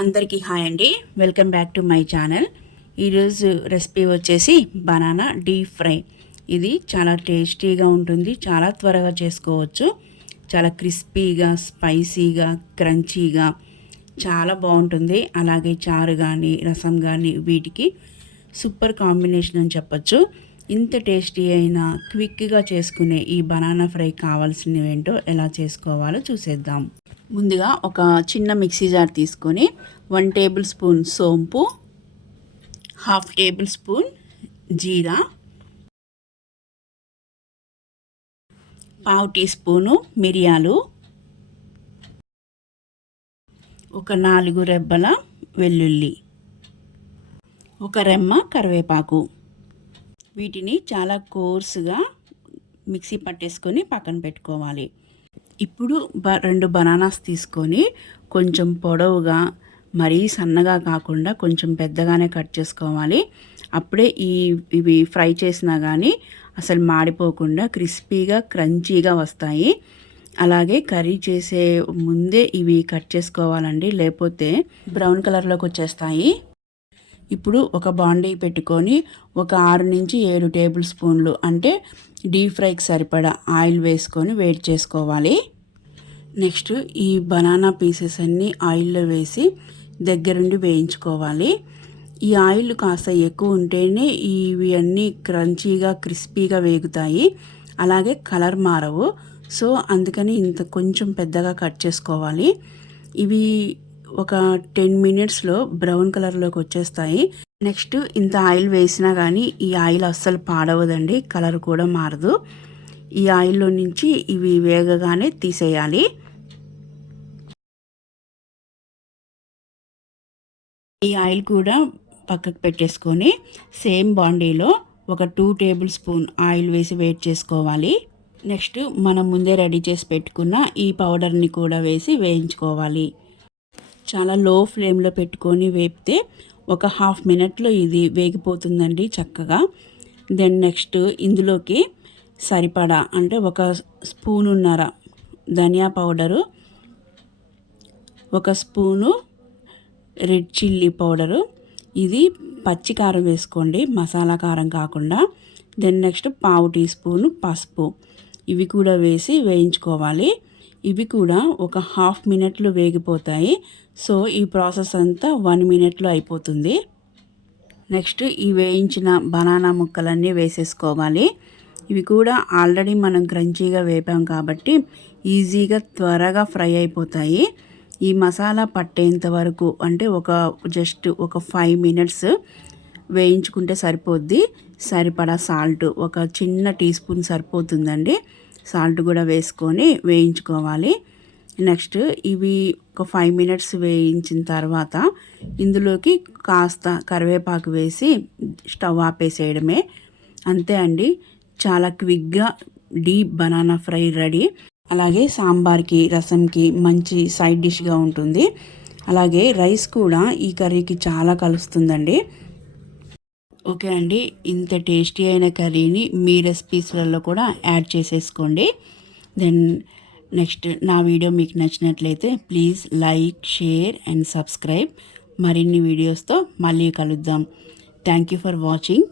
అందరికీ హాయ్ అండి. Welcome back to my channel. ఈరోజు రెసిపీ వచ్చేసి బనానా డీప్ ఫ్రై. ఇది చాలా టేస్టీగా ఉంటుంది, చాలా త్వరగా చేసుకోవచ్చు. చాలా క్రిస్పీగా, స్పైసీగా, క్రంచీగా చాలా బాగుంటుంది. అలాగే చారు కానీ రసం కానీ వీటికి సూపర్ కాంబినేషన్ అని చెప్పచ్చు. ఇంత టేస్టీ అయినా క్విక్గా చేసుకునే ఈ బనానా ఫ్రై కావాల్సినవి ఏంటో ఎలా చేసుకోవాలో చూసేద్దాం. ముందుగా ఒక చిన్న మిక్సీ జార్ తీసుకొని 1 టేబుల్ స్పూన్ సోంపు, 1/2 టేబుల్ స్పూన్ జీరా, 1/2 టీ స్పూను మిరియాలు, ఒక 4 రెబ్బల వెల్లుల్లి, ఒక రెమ్మ కరివేపాకు. వీటిని చాలా కోర్సుగా మిక్సీ పట్టేసుకొని పక్కన పెట్టుకోవాలి. ఇప్పుడు 2 బనానాస్ తీసుకొని కొంచెం పొడవుగా, మరీ సన్నగా కాకుండా కొంచెం పెద్దగానే కట్ చేసుకోవాలి. అప్పుడే ఇవి ఫ్రై చేసినా కానీ అసలు మాడిపోకుండా క్రిస్పీగా, క్రంచీగా వస్తాయి. అలాగే కర్రీ చేసే ముందే ఇవి కట్ చేసుకోవాలండి, లేకపోతే బ్రౌన్ కలర్లోకి వచ్చేస్తాయి. ఇప్పుడు ఒక బాండీ పెట్టుకొని ఒక 6 నుంచి 7 టేబుల్ స్పూన్లు అంటే డీప్ ఫ్రైకి సరిపడా ఆయిల్ వేసుకొని వేడి చేసుకోవాలి. నెక్స్ట్ ఈ బనానా పీసెస్ అన్నీ ఆయిల్లో వేసి దగ్గరుండి వేయించుకోవాలి. ఈ ఆయిల్ కాస్త ఎక్కువ ఉంటేనే ఇవి అన్నీ క్రంచీగా, క్రిస్పీగా వేగుతాయి. అలాగే కలర్ మారవు. సో అందుకని ఇంత కొంచెం పెద్దగా కట్ చేసుకోవాలి. ఇవి ఒక 10 మినిట్స్లో బ్రౌన్ కలర్లోకి వచ్చేస్తాయి. నెక్స్ట్ ఇంత ఆయిల్ వేసినా కానీ ఈ ఆయిల్ అస్సలు పాడవదండి, కలర్ కూడా మారదు. ఈ ఆయిల్లో నుంచి ఇవి వేగగానే తీసేయాలి. ఈ ఆయిల్ కూడా పక్కకు పెట్టేసుకొని సేమ్ బాండీలో ఒక 2 టేబుల్ స్పూన్ ఆయిల్ వేసి వేడి చేసుకోవాలి. నెక్స్ట్ మనం ముందే రెడీ చేసి పెట్టుకున్న ఈ పౌడర్ని కూడా వేసి వేయించుకోవాలి. చాలా లో ఫ్లేమ్లో పెట్టుకొని వేపితే ఒక 1/2 మినిట్లో ఇది వేగిపోతుందండి చక్కగా. దెన్ నెక్స్ట్ ఇందులోకి సరిపడా అంటే ఒక స్పూనున్నర ధనియా పౌడరు, ఒక స్పూను రెడ్ చిల్లీ పౌడరు, ఇది పచ్చి కారం వేసుకోండి, మసాలా కారం కాకుండా. దెన్ నెక్స్ట్ 1/2 టీ స్పూను పసుపు, ఇవి కూడా వేసి వేయించుకోవాలి. ఇవి కూడా ఒక 1/2 మినిట్లో వేగిపోతాయి. సో ఈ ప్రాసెస్ అంతా 1 మినిట్లో అయిపోతుంది. నెక్స్ట్ ఈ వేయించిన బనానా ముక్కలన్నీ వేసేసుకోవాలి. ఇవి కూడా ఆల్రెడీ మనం క్రంచీగా వేపాం కాబట్టి ఈజీగా త్వరగా ఫ్రై అయిపోతాయి. ఈ మసాలా పట్టేంత వరకు అంటే జస్ట్ ఒక 5 మినిట్స్ వేయించుకుంటే సరిపోద్ది. సరిపడా సాల్ట్ ఒక చిన్న టీ స్పూన్ సరిపోతుందండి. సాల్ట్ కూడా వేసుకొని వేయించుకోవాలి. నెక్స్ట్ ఇవి ఒక 5 మినిట్స్ వేయించిన తర్వాత ఇందులోకి కాస్త కరివేపాకు వేసి స్టవ్ ఆపేసేయడమే. అంతే అండి, చాలా క్విక్గా డీప్ బనానా ఫ్రై రెడీ. అలాగే సాంబార్కి, రసంకి మంచి సైడ్ డిష్గా ఉంటుంది. అలాగే రైస్ కూడా ఈ కర్రీకి చాలా కలుస్తుందండి. ఓకే అండి, ఇంత టేస్టీ అయిన కర్రీని మీ రెసిపీస్లలో కూడా యాడ్ చేసేసుకోండి. దెన్ నెక్స్ట్ నా వీడియో మీకు నచ్చినట్లయితే please like, share and subscribe. మరిన్ని వీడియోస్తో మళ్ళీ కలుద్దాం. Thank you for watching.